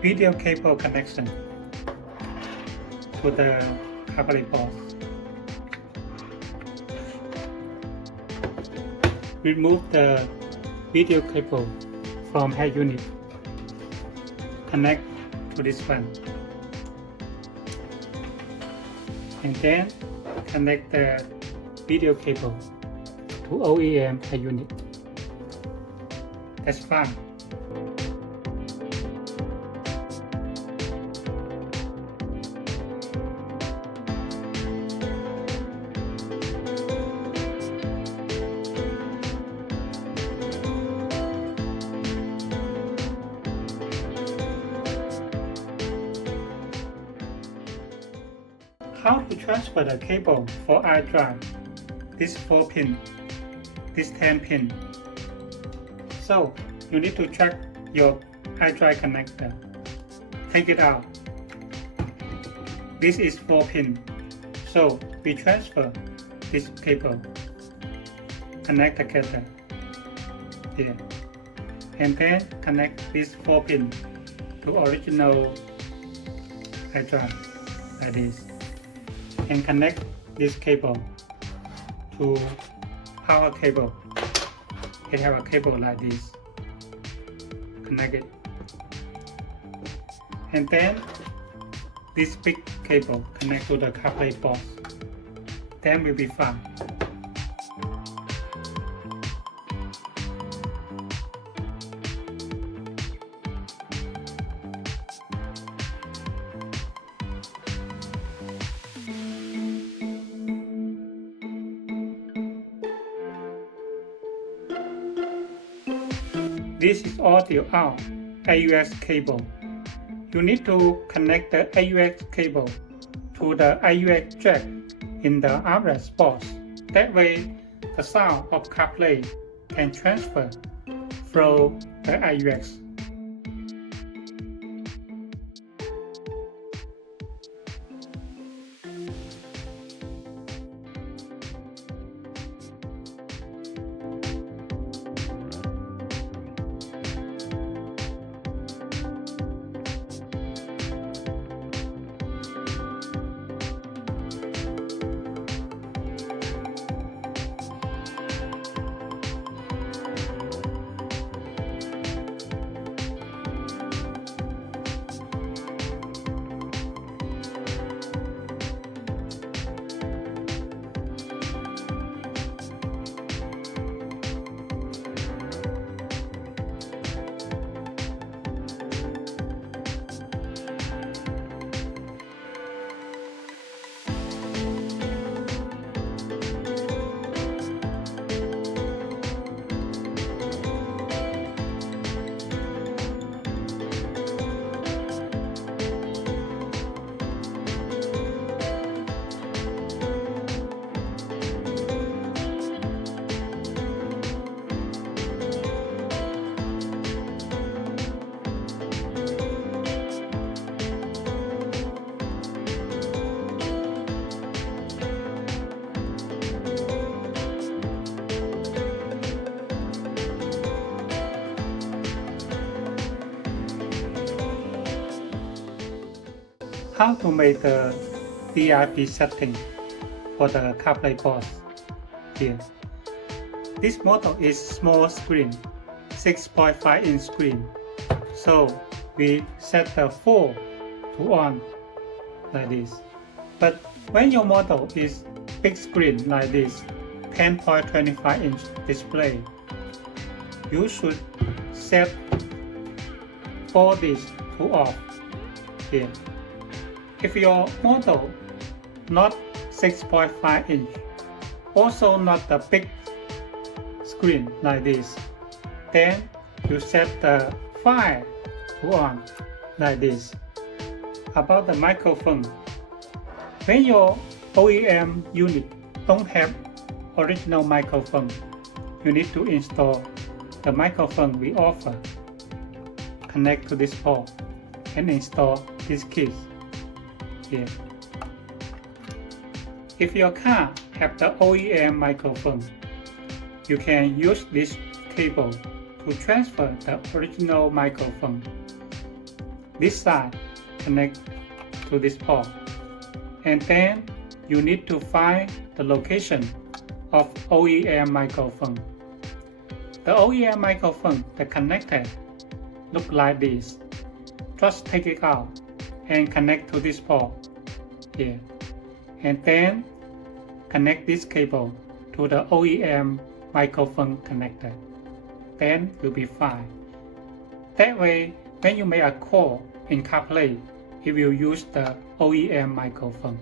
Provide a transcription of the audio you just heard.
video cable connection to the CarPlay box. Remove the video cable from head unit. Connect to this one. And then connect the video cable to OEM head unit. That's fine. How to transfer the cable for iDrive? This 4 pin, this 10 pin. So you need to check your iDrive connector. Take it out. This is 4 pin. So we transfer this cable. Connect together here. And then connect this 4 pin to original iDrive like this. And connect this cable to power cable. It have a cable like this. Connect it. And then this big cable connect to the CarPlay box. Then will be fine. This is audio out AUX cable. You need to connect the AUX cable to the AUX jack in the armrest box. That way, the sound of CarPlay can transfer through the AUX. How to make the DIP setting for the CarPlay box here. This model is small screen, 6.5 inch screen. So we set the full to on like this. But when your model is big screen like this, 10.25 inch display, you should set all this to off here. If your model not 6.5 inch, also not the big screen like this, then you set the file to on like this. About the microphone, when your OEM unit don't have original microphone, you need to install the microphone we offer. Connect to this port and install this case here. If your car have the OEM microphone, you can use this cable to transfer the original microphone. This side connect to this port, and then you need to find the location of OEM microphone. The OEM microphone, the connector, look like this. Just take it out and connect to this port here, and then connect this cable to the OEM microphone connector. Then you'll be fine. That way, when you make a call in CarPlay, it will use the OEM microphone.